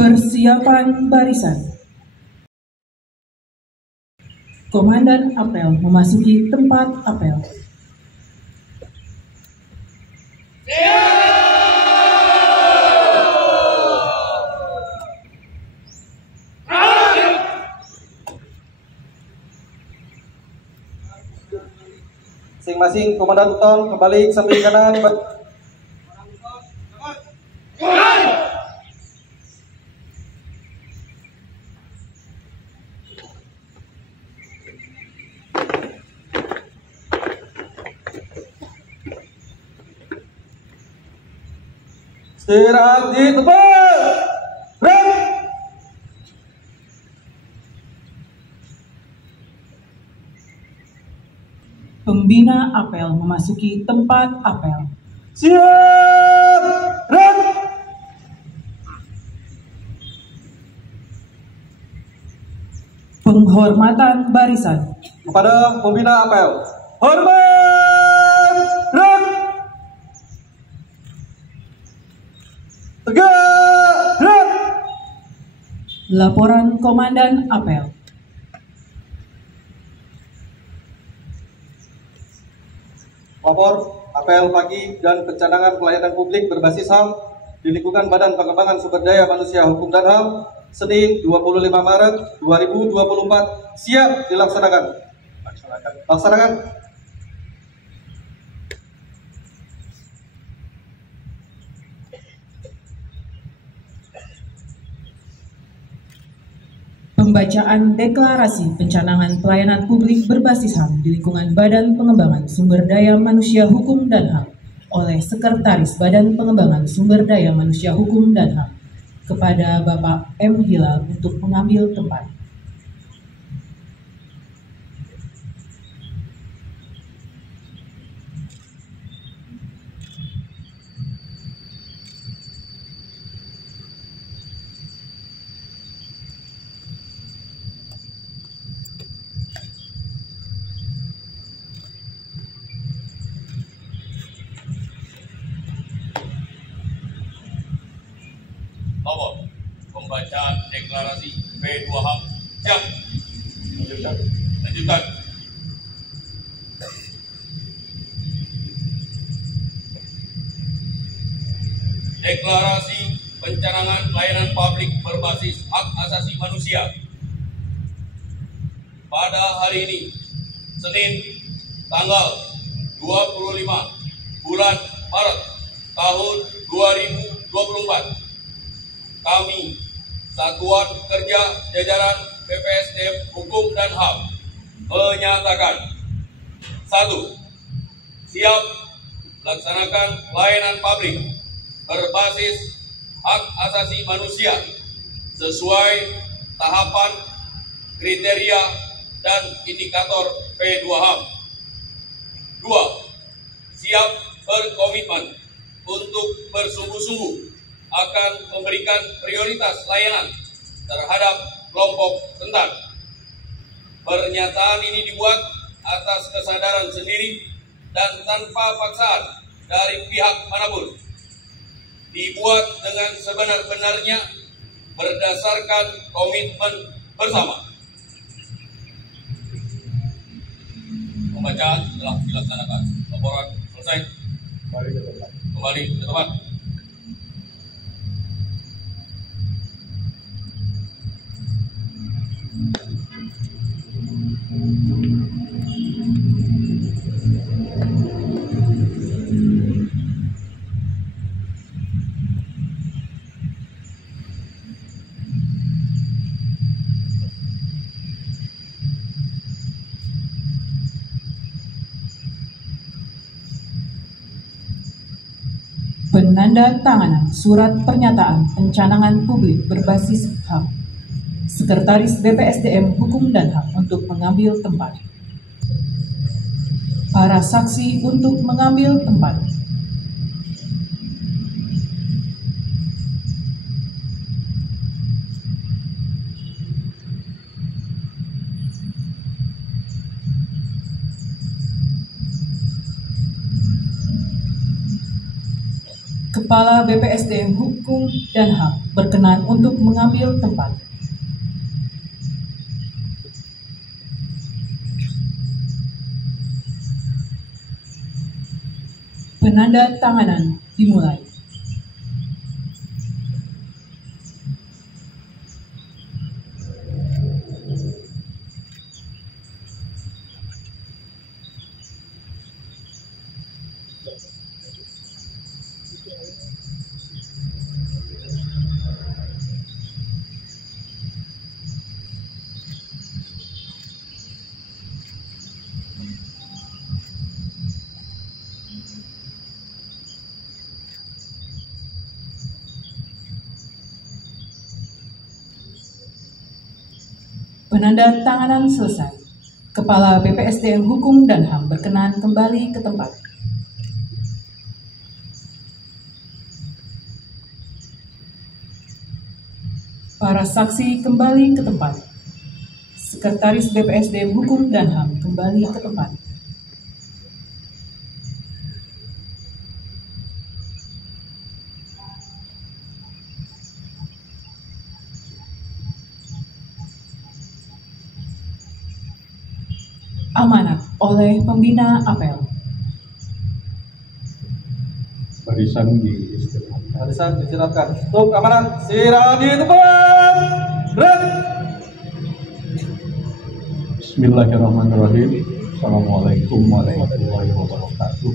Persiapan barisan. Komandan apel memasuki tempat apel. Masing-masing komandan beton kembali ke samping kanan. Istirahat di tempat. Pembina apel memasuki tempat apel. Siap. Gerak. Penghormatan barisan. Kepada pembina apel. Hormat. Gerak. Tegak. Gerak. Laporan komandan apel. Lapor apel pagi dan pencanangan pelayanan publik berbasis HAM di lingkungan Badan Pengembangan Sumber Daya Manusia Hukum dan HAM, Senin 25 Maret 2024, siap dilaksanakan. Laksanakan. Pembacaan deklarasi pencanangan pelayanan publik berbasis HAM di lingkungan Badan Pengembangan Sumber Daya Manusia Hukum dan HAM oleh Sekretaris Badan Pengembangan Sumber Daya Manusia Hukum dan HAM kepada Bapak M. Hilal untuk mengambil tempat. Nomor pembacaan deklarasi P2 HAM siap. Lanjutkan. Deklarasi pencanangan pelayanan publik berbasis hak asasi manusia. Pada hari ini, Senin, tanggal 25 bulan Maret tahun 2024, kami, Satuan Kerja Jajaran BPSDM Hukum dan HAM, menyatakan: 1. Siap melaksanakan pelayanan publik berbasis hak asasi manusia sesuai tahapan, kriteria, dan indikator P2 HAM. 2. Siap berkomitmen untuk bersungguh-sungguh akan memberikan prioritas layanan terhadap kelompok rentan. Pernyataan ini dibuat atas kesadaran sendiri dan tanpa paksaan dari pihak manapun. Dibuat dengan sebenar-benarnya berdasarkan komitmen bersama. Pembacaan telah dilaksanakan. Laporan selesai. Kembali ke tempat. Penandatanganan surat pernyataan pencanangan publik berbasis HAM. Sekretaris BPSDM Hukum dan HAM untuk mengambil tempat. Para saksi untuk mengambil tempat. Kepala BPSDM Hukum dan HAM berkenan untuk mengambil tempat. Penanda tanganan dimulai. Penanda tanganan selesai. Kepala BPSDM Hukum dan HAM berkenan kembali ke tempat. Para saksi kembali ke tempat. Sekretaris BPSDM Hukum dan HAM kembali ke tempat. Amanat oleh pembina apel. Barisan diistirahatkan. Barisan diistirahatkan. Untuk amanat, sirah di depan. Berat. Bismillahirrahmanirrahim. Assalamualaikum warahmatullahi wabarakatuh.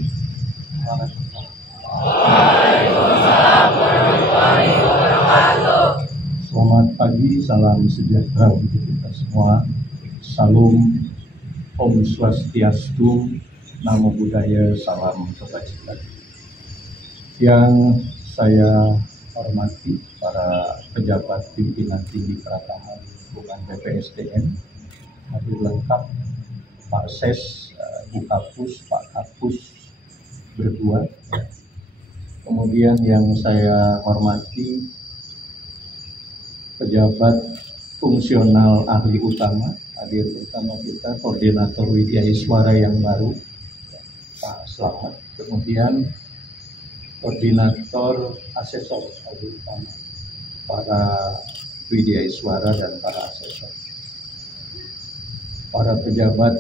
Selamat pagi, salam sejahtera untuk kita semua. Salam Om Swastiastu, Namo Buddhaya, salam kebajikan. Yang saya hormati para pejabat pimpinan tinggi Pratama lingkungan BPSDM, hadir lengkap Pak Ses, Bu Kapus, Pak Kapus berdua. Kemudian yang saya hormati pejabat fungsional ahli utama, hadir bersama kita Koordinator Widya Iswara yang baru, Pak Slamet. Kemudian Koordinator Asesor ahli utama, para Widya Iswara dan para asesor. Para pejabat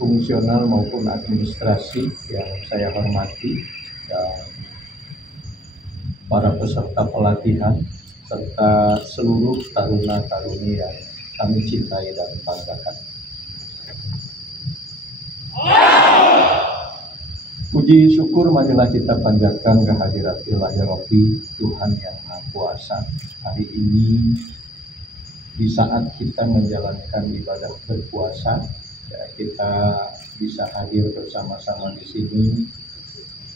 fungsional maupun administrasi yang saya hormati, dan para peserta pelatihan serta seluruh taruna-taruni yang kami cintai dan banggakan. Puji syukur marilah kita panjatkan kehadirat Ilahi Rabbi, Tuhan yang Maha Kuasa. Hari ini di saat kita menjalankan ibadah berpuasa, ya, kita bisa hadir bersama-sama di sini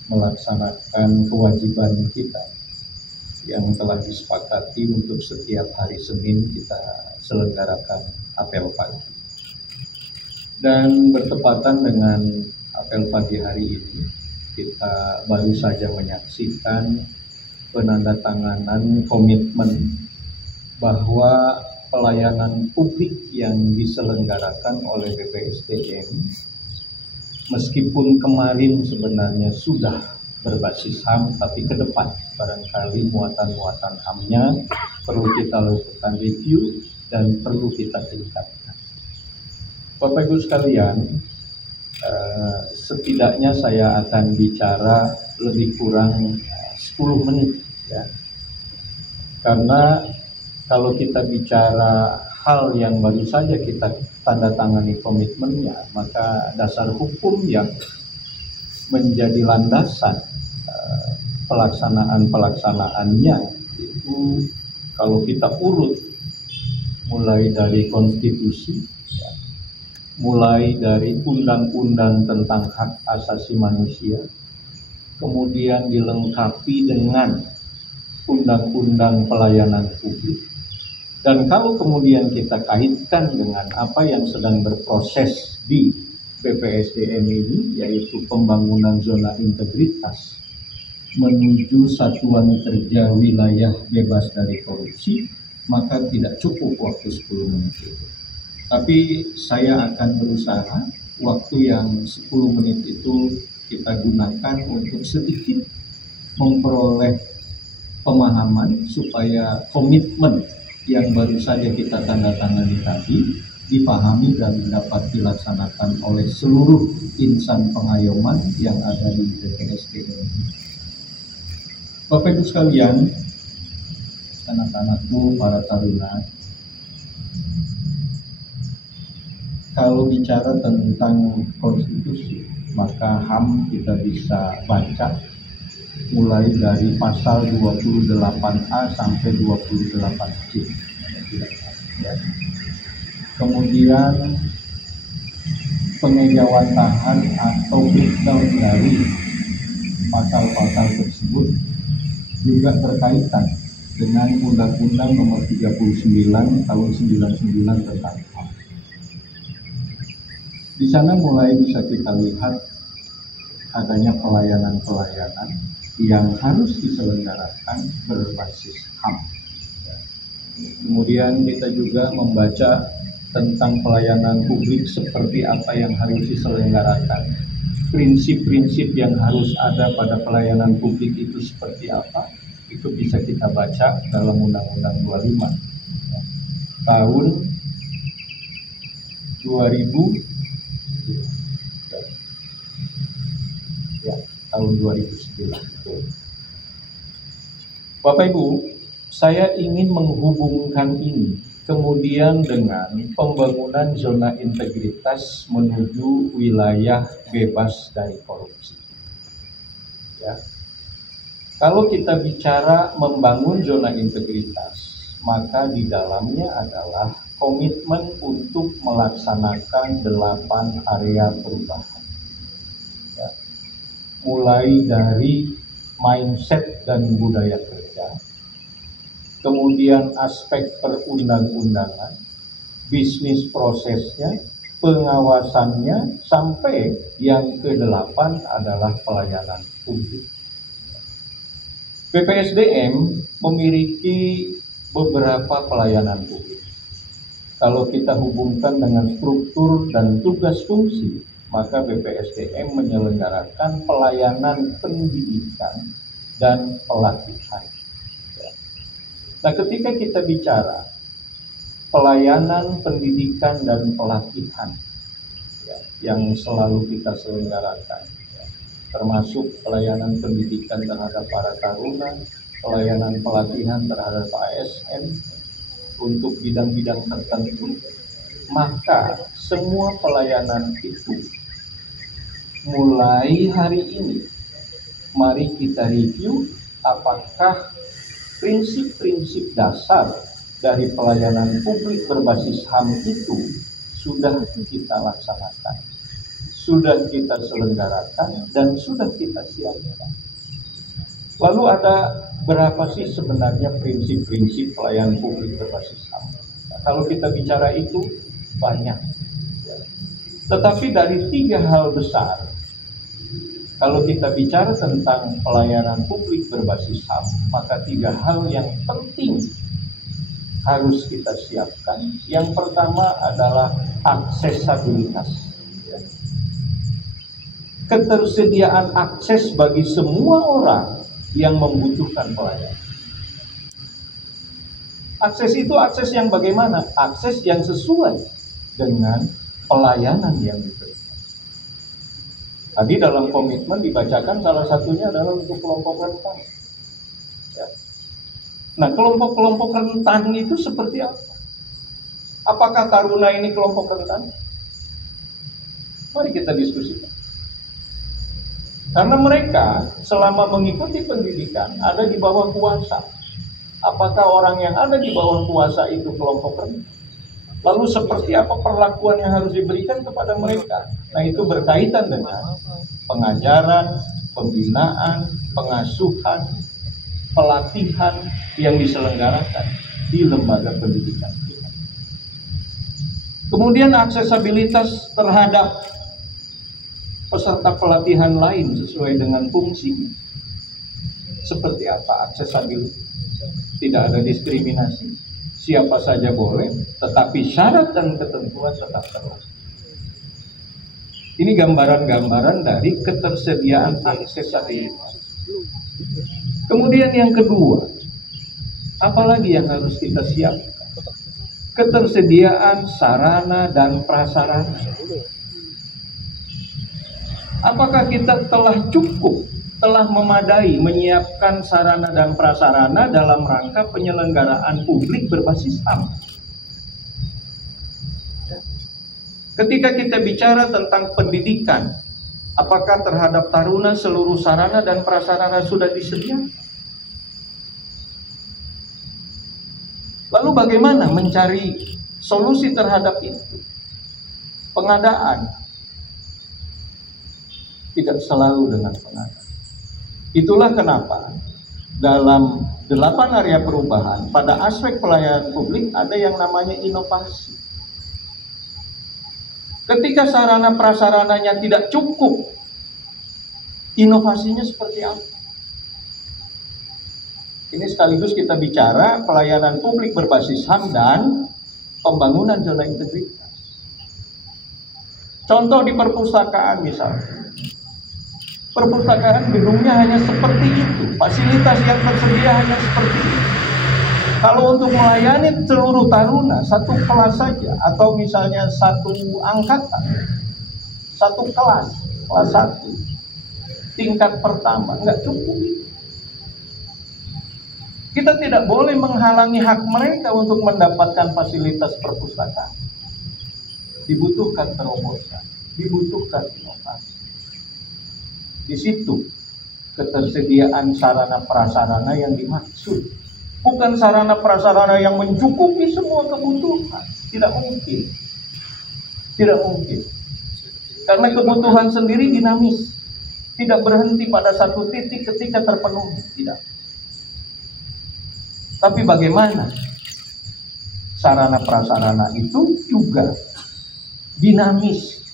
melaksanakan kewajiban kita yang telah disepakati untuk setiap hari Senin kita selenggarakan apel pagi. Dan bertepatan dengan apel pagi hari ini, kita baru saja menyaksikan penandatanganan komitmen bahwa pelayanan publik yang diselenggarakan oleh BPSDM, meskipun kemarin sebenarnya sudah berbasis HAM, tapi ke depan barangkali muatan-muatan HAM-nya perlu kita lakukan review dan perlu kita tingkatkan. Bapak Ibu sekalian, setidaknya saya akan bicara lebih kurang 10 menit, ya. Karena kalau kita bicara hal yang baru saja kita tanda tangani komitmennya, maka dasar hukum yang menjadi landasan pelaksanaan-pelaksanaannya itu kalau kita urut mulai dari konstitusi, ya, mulai dari undang-undang tentang hak asasi manusia, kemudian dilengkapi dengan undang-undang pelayanan publik, dan kalau kemudian kita kaitkan dengan apa yang sedang berproses di BPSDM ini, yaitu pembangunan zona integritas menuju satuan kerja wilayah bebas dari korupsi, maka tidak cukup waktu 10 menit itu. Tapi saya akan berusaha waktu yang 10 menit itu kita gunakan untuk sedikit memperoleh pemahaman supaya komitmen yang baru saja kita tanda tangani tadi dipahami dan dapat dilaksanakan oleh seluruh insan pengayoman yang ada di BPSDM. Bapak Ibu sekalian, anak-anakku, para taruna, kalau bicara tentang konstitusi, maka HAM kita bisa baca mulai dari pasal 28A sampai 28C. Ya. Kemudian pengejawantahan atau breakdown dari pasal-pasal tersebut juga berkaitan dengan Undang-Undang Nomor 39 Tahun 99 tentang HAM. Di sana mulai bisa kita lihat adanya pelayanan-pelayanan yang harus diselenggarakan berbasis HAM. Kemudian kita juga membaca tentang pelayanan publik seperti apa yang harus diselenggarakan. Prinsip-prinsip yang harus ada pada pelayanan publik itu seperti apa? Itu bisa kita baca dalam Undang-Undang 25 tahun 2009. Bapak Ibu, saya ingin menghubungkan ini kemudian dengan pembangunan zona integritas menuju wilayah bebas dari korupsi. Ya. Kalau kita bicara membangun zona integritas, maka di dalamnya adalah komitmen untuk melaksanakan 8 area perubahan. Ya. Mulai dari mindset dan budaya kerja, kemudian aspek perundang-undangan, bisnis prosesnya, pengawasannya, sampai yang ke-8 adalah pelayanan publik. BPSDM memiliki beberapa pelayanan publik. Kalau kita hubungkan dengan struktur dan tugas fungsi, maka BPSDM menyelenggarakan pelayanan pendidikan dan pelatihan. Nah, ketika kita bicara pelayanan pendidikan dan pelatihan yang selalu kita selenggarakan, termasuk pelayanan pendidikan terhadap para taruna, pelayanan pelatihan terhadap ASN untuk bidang-bidang tertentu, maka semua pelayanan itu mulai hari ini mari kita review apakah prinsip-prinsip dasar dari pelayanan publik berbasis HAM itu sudah kita laksanakan, sudah kita selenggarakan, dan sudah kita siapkan. Lalu ada berapa sih sebenarnya prinsip-prinsip pelayanan publik berbasis HAM? Nah, kalau kita bicara itu banyak. Tetapi dari 3 hal besar, kalau kita bicara tentang pelayanan publik berbasis HAM, maka 3 hal yang penting harus kita siapkan. Yang pertama adalah aksesabilitas. Ketersediaan akses bagi semua orang yang membutuhkan pelayanan. Akses itu akses yang bagaimana? Akses yang sesuai dengan pelayanan yang diberikan. Tadi dalam komitmen dibacakan salah satunya adalah untuk kelompok rentan. Ya. Nah, kelompok-kelompok rentan itu seperti apa? Apakah taruna ini kelompok rentan? Mari kita diskusikan. Karena mereka selama mengikuti pendidikan ada di bawah kuasa. Apakah orang yang ada di bawah kuasa itu kelompok rentan? Lalu seperti apa perlakuan yang harus diberikan kepada mereka? Nah, itu berkaitan dengan pengajaran, pembinaan, pengasuhan, pelatihan yang diselenggarakan di lembaga pendidikan kita. Kemudian aksesabilitas terhadap peserta pelatihan lain sesuai dengan fungsinya. Seperti apa aksesabilitas? Tidak ada diskriminasi. Siapa saja boleh, tetapi syarat dan ketentuan tetap berlaku. Ini gambaran-gambaran dari ketersediaan aksesabilitas. Kemudian yang kedua, apalagi yang harus kita siapkan? Ketersediaan sarana dan prasarana. Apakah kita telah cukup, telah memadai menyiapkan sarana dan prasarana dalam rangka penyelenggaraan publik berbasis HAM? Ketika kita bicara tentang pendidikan, apakah terhadap taruna seluruh sarana dan prasarana sudah disediakan? Lalu bagaimana mencari solusi terhadap itu? Pengadaan tidak selalu dengan pengadaan. Itulah kenapa dalam 8 area perubahan pada aspek pelayanan publik ada yang namanya inovasi. Ketika sarana prasarananya tidak cukup, inovasinya seperti apa? Ini sekaligus kita bicara pelayanan publik berbasis HAM dan pembangunan zona integritas. Contoh di perpustakaan misalnya. Perpustakaan gedungnya hanya seperti itu, fasilitas yang tersedia hanya seperti itu. Kalau untuk melayani seluruh taruna, satu kelas saja, atau misalnya satu angkatan, satu kelas 1, tingkat pertama, nggak cukup. Kita tidak boleh menghalangi hak mereka untuk mendapatkan fasilitas perpustakaan. Dibutuhkan terobosan, dibutuhkan inovasi. Di situ ketersediaan sarana prasarana yang dimaksud. Bukan sarana prasarana yang mencukupi semua kebutuhan. Tidak mungkin. Tidak mungkin. Karena kebutuhan sendiri dinamis. Tidak berhenti pada satu titik ketika terpenuhi. Tidak. Tapi bagaimana sarana prasarana itu juga dinamis,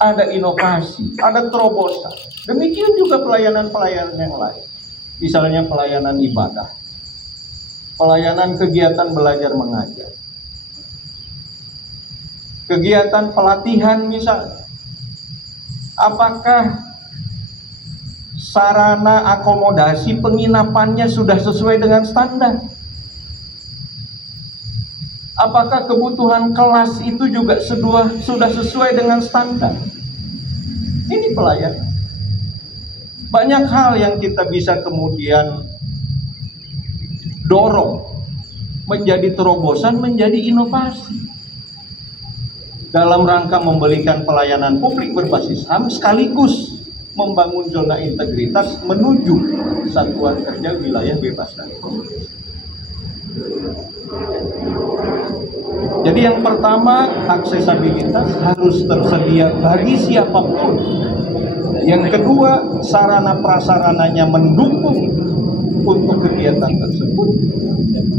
ada inovasi, ada terobosan. Demikian juga pelayanan-pelayanan yang lain. Misalnya pelayanan ibadah, pelayanan kegiatan belajar mengajar, kegiatan pelatihan misalnya. Apakah sarana akomodasi penginapannya sudah sesuai dengan standar? Apakah kebutuhan kelas itu juga sudah sesuai dengan standar? Ini pelayanan. Banyak hal yang kita bisa kemudian dorong menjadi terobosan, menjadi inovasi dalam rangka memberikan pelayanan publik berbasis HAM sekaligus membangun zona integritas menuju satuan kerja wilayah bebas dari korupsi. Jadi yang pertama, aksesibilitas harus tersedia bagi siapapun. Yang kedua, sarana prasarananya mendukung untuk kegiatan tersebut.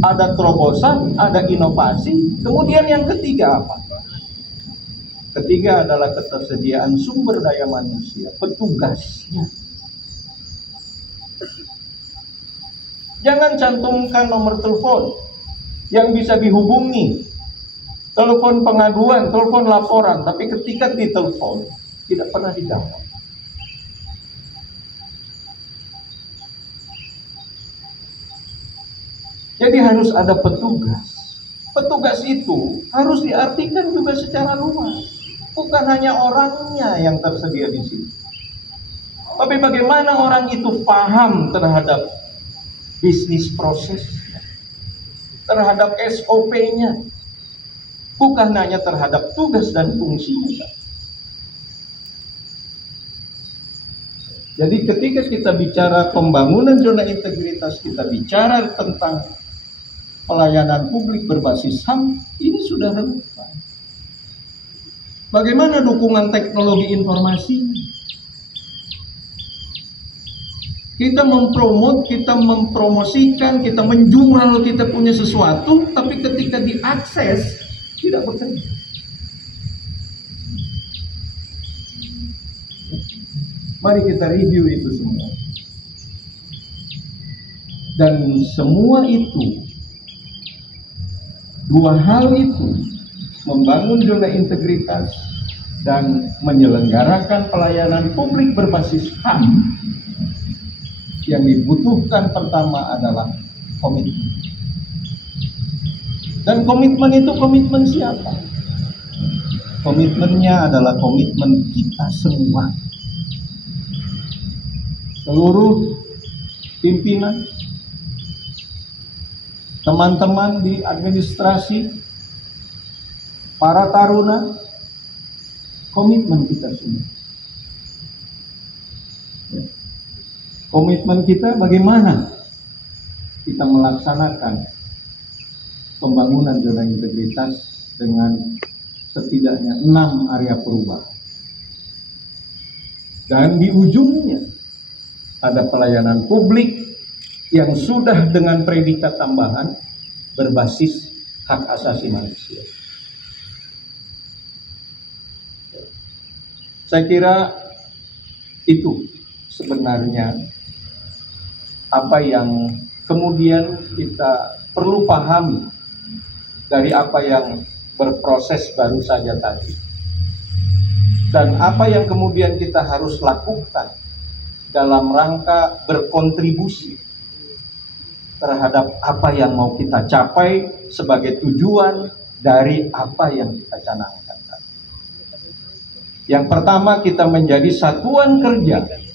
Ada terobosan, ada inovasi. Kemudian yang ketiga apa? Ketiga adalah ketersediaan sumber daya manusia, petugasnya. Jangan cantumkan nomor telepon yang bisa dihubungi, telepon pengaduan, telepon laporan, tapi ketika ditelepon tidak pernah dijawab. Jadi harus ada petugas. Petugas itu harus diartikan juga secara luas. Bukan hanya orangnya yang tersedia di sini, tapi bagaimana orang itu paham terhadap bisnis prosesnya, terhadap SOP-nya, bukan hanya terhadap tugas dan fungsinya. Jadi ketika kita bicara pembangunan zona integritas, kita bicara tentang pelayanan publik berbasis HAM, ini sudah relevan. Bagaimana dukungan teknologi informasi? Kita mempromosikan, kita menjual, kita punya sesuatu, tapi ketika diakses tidak bekerja. Mari kita review itu semua. Dan semua itu, dua hal itu, membangun zona integritas dan menyelenggarakan pelayanan publik berbasis HAM, Yang dibutuhkan pertama adalah komitmen. Dan komitmen itu komitmen siapa? Komitmennya adalah komitmen kita semua. Seluruh pimpinan, teman-teman di administrasi, para taruna, komitmen kita semua. Komitmen kita bagaimana kita melaksanakan pembangunan zona integritas dengan setidaknya 6 area perubahan. Dan di ujungnya ada pelayanan publik yang sudah dengan predikat tambahan berbasis hak asasi manusia. Saya kira itu sebenarnya apa yang kemudian kita perlu pahami dari apa yang berproses baru saja tadi. Dan apa yang kemudian kita harus lakukan dalam rangka berkontribusi terhadap apa yang mau kita capai sebagai tujuan dari apa yang kita canangkan tadi. Yang pertama, kita menjadi satuan kerja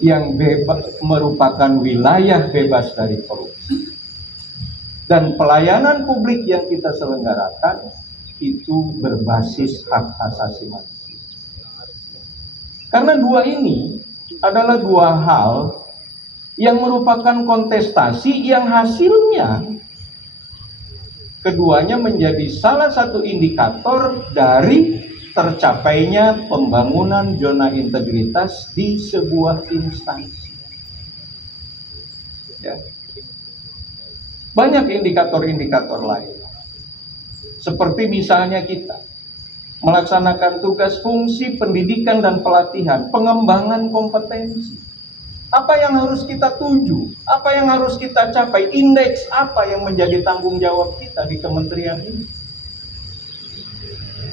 yang merupakan wilayah bebas dari korupsi. Dan pelayanan publik yang kita selenggarakan itu berbasis hak asasi manusia. Karena dua ini adalah dua hal yang merupakan kontestasi yang hasilnya keduanya menjadi salah satu indikator dari tercapainya pembangunan zona integritas di sebuah instansi. Ya. Banyak indikator-indikator lain. Seperti misalnya kita melaksanakan tugas fungsi pendidikan dan pelatihan, pengembangan kompetensi. Apa yang harus kita tuju? Apa yang harus kita capai? Indeks apa yang menjadi tanggung jawab kita di kementerian ini?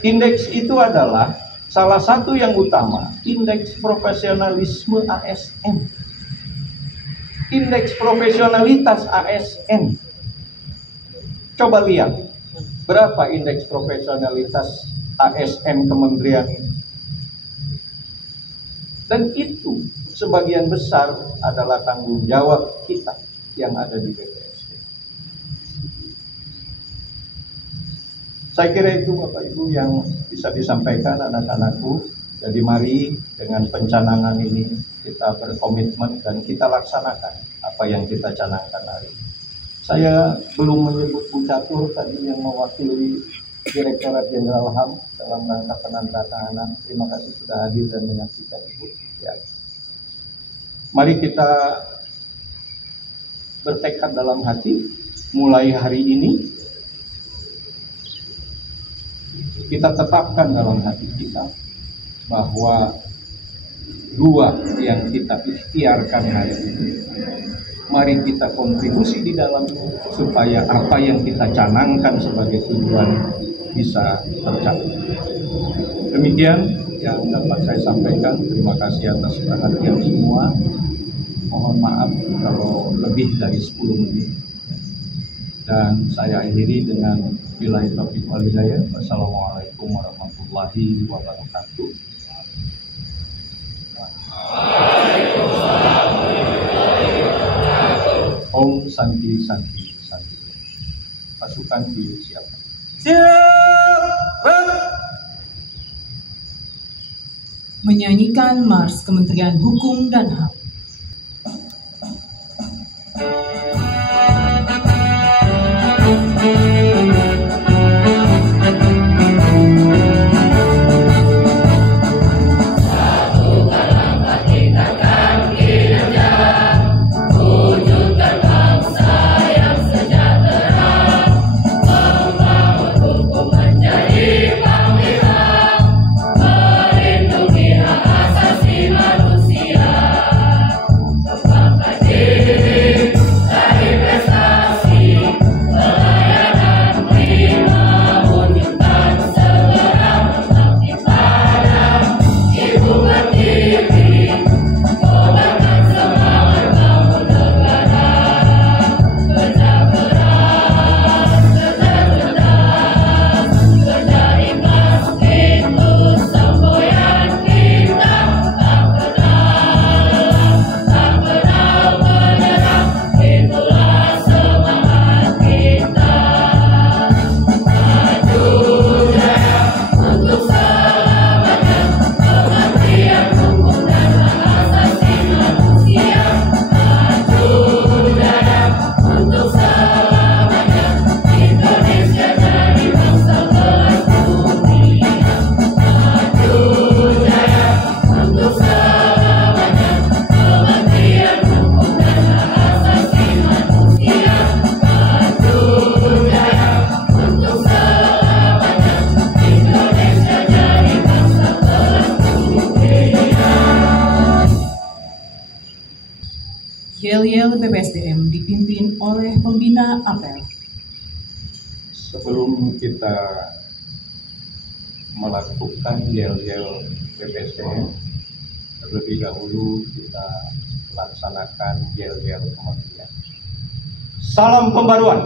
Indeks itu adalah salah satu yang utama, indeks profesionalisme ASN. Indeks profesionalitas ASN. Coba lihat, berapa indeks profesionalitas ASN kementerian ini? Dan itu sebagian besar adalah tanggung jawab kita yang ada di BPSD. Saya kira itu Bapak Ibu yang bisa disampaikan anak-anakku. Jadi mari dengan pencanangan ini kita berkomitmen dan kita laksanakan apa yang kita canangkan hari ini. Saya belum menyebut Bu Catur tadi yang mewakili Direktorat Jenderal HAM dalam rangka penandatanganan. Terima kasih sudah hadir dan menyaksikan Ibu. Ya. Mari kita bertekad dalam hati mulai hari ini. Kita tetapkan dalam hati kita bahwa dua yang kita ikhtiarkan hari ini, mari kita kontribusi di dalamnya supaya apa yang kita canangkan sebagai tujuan bisa tercapai. Demikian yang dapat saya sampaikan. Terima kasih atas perhatian semua. Mohon maaf kalau lebih dari 10 menit. Dan saya akhiri dengan billahi taufiq wal hidayah. Wassalamualaikum warahmatullahi wabarakatuh. Om Santi Santi Santi. Pasukan disiapkan. Siap. Menyanyikan Mars Kementerian Hukum dan HAM. Melindungi hak asasi manusia. Yel BPSDM dipimpin oleh pembina apel. Sebelum kita melakukan yel-yel BPSDM, terlebih dahulu kita laksanakan yel-yel kementerian. Salam pembaruan.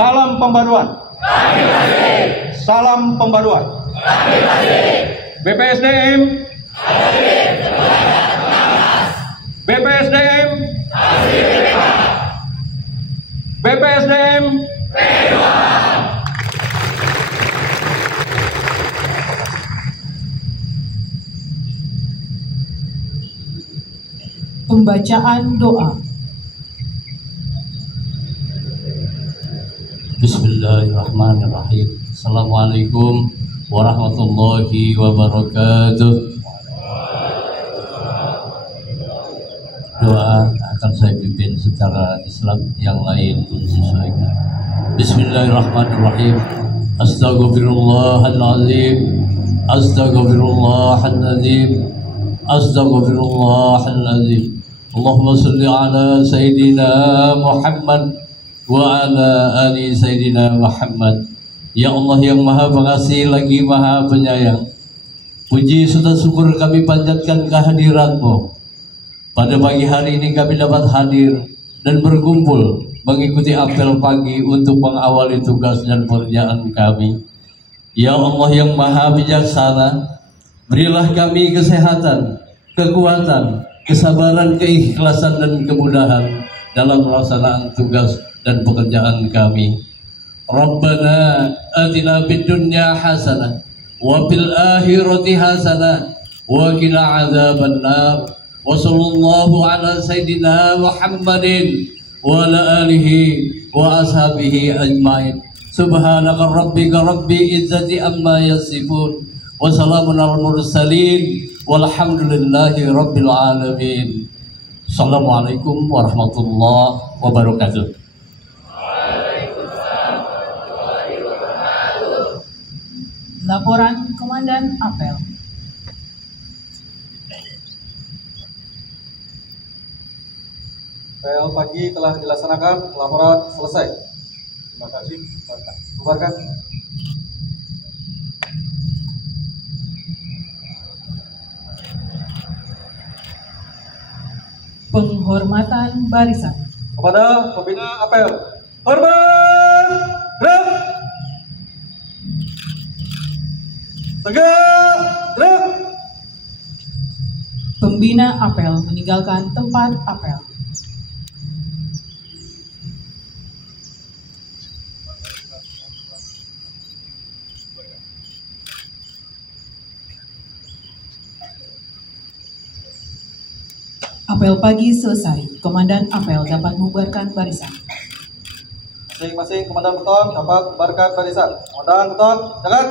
Salam pembaruan. Salam pembaruan. BPSDM. BPSDM. BPSDM. Pembacaan doa. Bismillahirrahmanirrahim. Assalamualaikum warahmatullahi wabarakatuh. Doa akan saya pimpin secara Islam, yang lain menyesuaikan. Bismillahirrahmanirrahim. Astaghfirullahaladzim. Astaghfirullahaladzim. Astaghfirullahaladzim. Allahumma salli ala Sayyidina Muhammad wa ala ali Sayyidina Muhammad. Ya Allah yang maha pengasih lagi maha penyayang, puji serta syukur kami panjatkan kehadirat-Mu. Pada pagi hari ini kami dapat hadir dan berkumpul mengikuti apel pagi untuk mengawali tugas dan pekerjaan kami. Ya Allah yang maha bijaksana, berilah kami kesehatan, kekuatan, kesabaran, keikhlasan dan kemudahan dalam pelaksanaan tugas dan pekerjaan kami. Rabbana atina fid dunya hasanah wa fil akhirati hasanah wa qina adzabannar. Wa sallallahu ala sayyidina Muhammadin wa ala alihi wa ashabihi ajmain. Subhanaka rabbika rabbil izzati amma yasifun wa salamun alal mursalin walhamdulillahi rabbil alamin. Assalamualaikum warahmatullahi wabarakatuh. Laporan Komandan Apel. Apel pagi telah dilaksanakan, laporan selesai. Terima kasih. Bubarkan. Penghormatan barisan. Kepada pembina apel, hormat, gerak, tegak, gerak. Pembina apel meninggalkan tempat apel. Apel pagi selesai. Komandan apel dapat membubarkan barisan. Masing-masing komandan beton dapat membubarkan barisan. Komandan beton, jalan.